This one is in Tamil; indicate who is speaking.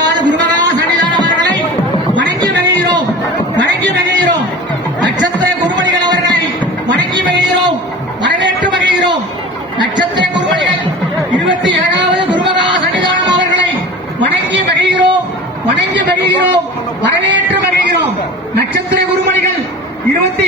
Speaker 1: அழகான முருகனா சன்னிதான அவர்களை வணங்கி வருகிறோம் வணங்கி வருகிறோம் நட்சத்திர குருமணிகள் அவர்களை வணங்கி வருகிறோம் வரவேற்று வகைகிறோம் நட்சத்திர குருமணிகள் இருபத்தி ஏழாவது குருமகா சன்னிதானம் அவர்களை வணங்கி வருகிறோம் வணங்கி வருகிறோம் வரவேற்று வருகிறோம் நட்சத்திர குருமணிகள் இருபத்தி